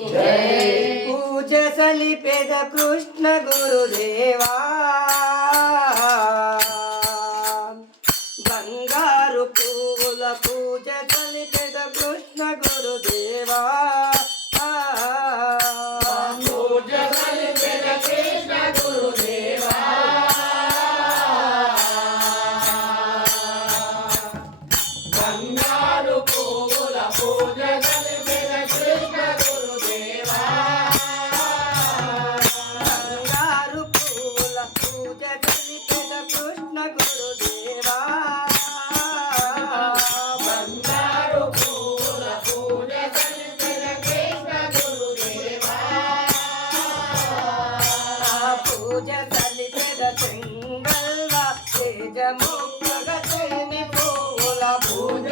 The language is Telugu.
పూజ సలిపెద కృష్ణ గురుదేవా. బంగారు పూల పూజ సలిపెద కృష్ణ గురుదేవా. పూజ పూజ పూజ